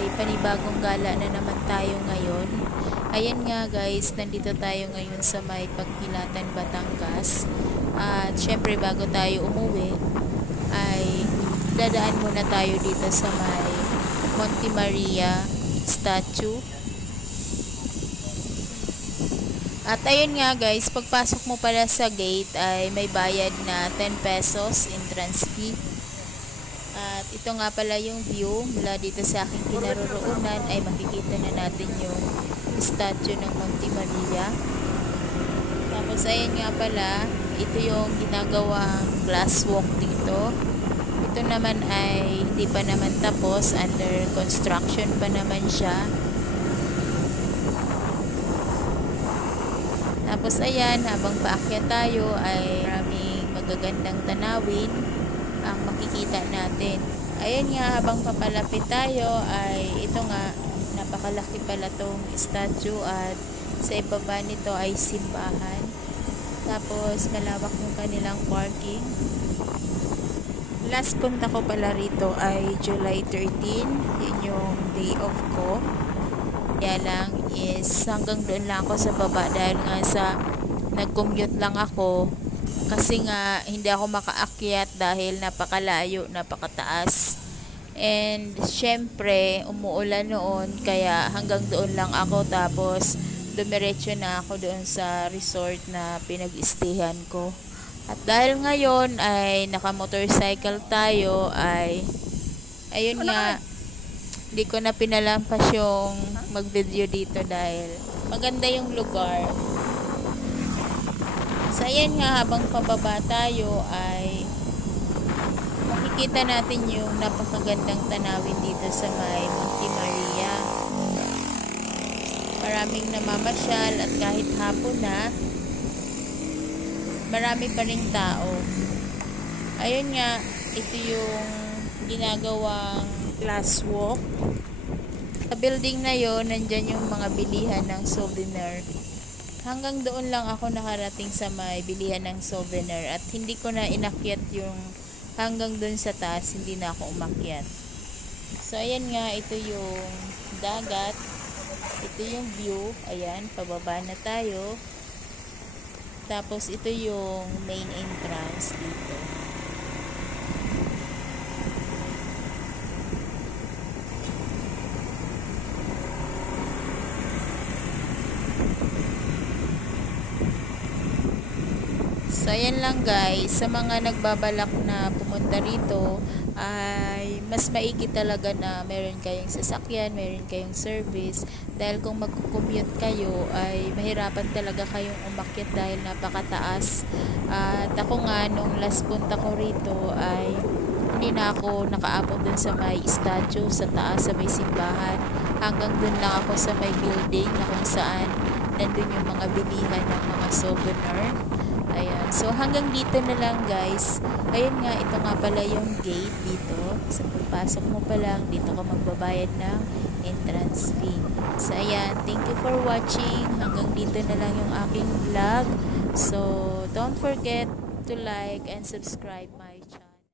ay panibagong gala na naman tayo ngayon. Ayan nga guys, nandito tayo ngayon sa may Pagpilatan, Batangas. At syempre bago tayo umuwi ay dadaan muna tayo dito sa may Monte Maria statue. At ayun nga guys, pagpasok mo pala sa gate ay may bayad na 10 pesos entrance fee. At ito nga pala yung view mula dito sa aking kinaroroonan ay makikita na natin yung statue ng Monte Maria. Tapos ayun nga pala, ito yung ginagawang glass walk dito. Ito naman ay hindi pa naman tapos, under construction pa naman siya. Tapos ayan, habang paakyat tayo ay maraming magagandang tanawin ang makikita natin. Ayun nga, habang papalapit tayo ay ito nga, napakalaki pala tong statue at sa ibaba nito ay simbahan. Tapos malawak yung kanilang parking. Last punta ko pala rito ay July 13, yun yung day off ko. Kaya lang is hanggang doon lang ako sa baba dahil nga sa nag-commute lang ako. Kasi nga hindi ako makaakyat dahil napakalayo, napakataas. And syempre umuulan noon kaya hanggang doon lang ako, tapos dumiretso na ako doon sa resort na pinag-istihan ko. At dahil ngayon ay naka-motorcycle tayo ay ayun nga, hindi ko na pinalampas yung mag-video dito dahil maganda yung lugar. So ayan nga, habang pababa tayo ay makikita natin yung napakagandang tanawin dito sa may Monte Maria. Maraming namamasyal at kahit hapon na, marami pa ring tao. Ayun nga, ito yung ginagawang glass walk. Sa building na yon, nandyan yung mga bilihan ng souvenir. Hanggang doon lang ako nakarating sa may bilihan ng souvenir at hindi ko na inakyat yung hanggang doon sa taas, hindi na ako umakyat. So ayan nga, ito yung dagat, ito yung view, ayan, pababa na tayo. Tapos ito yung main entrance dito. So ayan lang guys, sa mga nagbabalak na pumunta rito ay mas maigi talaga na meron kayong sasakyan, meron kayong service, dahil kung magko-commute kayo ay mahirapan talaga kayong umakyat dahil napakataas. At ako nga nung last punta ko rito ay hindi na ako nakaabot dun sa may statue sa taas, sa may simbahan. Hanggang dun lang ako sa may building na kung saan nandun yung mga bilihan ng mga souvenir. Ayan. So hanggang dito na lang guys. Ayun nga, ito nga pala yung gate dito. Sa pagpasok mo pa lang, dito ka magbabayad ng entrance fee. So ayan, thank you for watching. Hanggang dito na lang yung aking vlog. So don't forget to like and subscribe.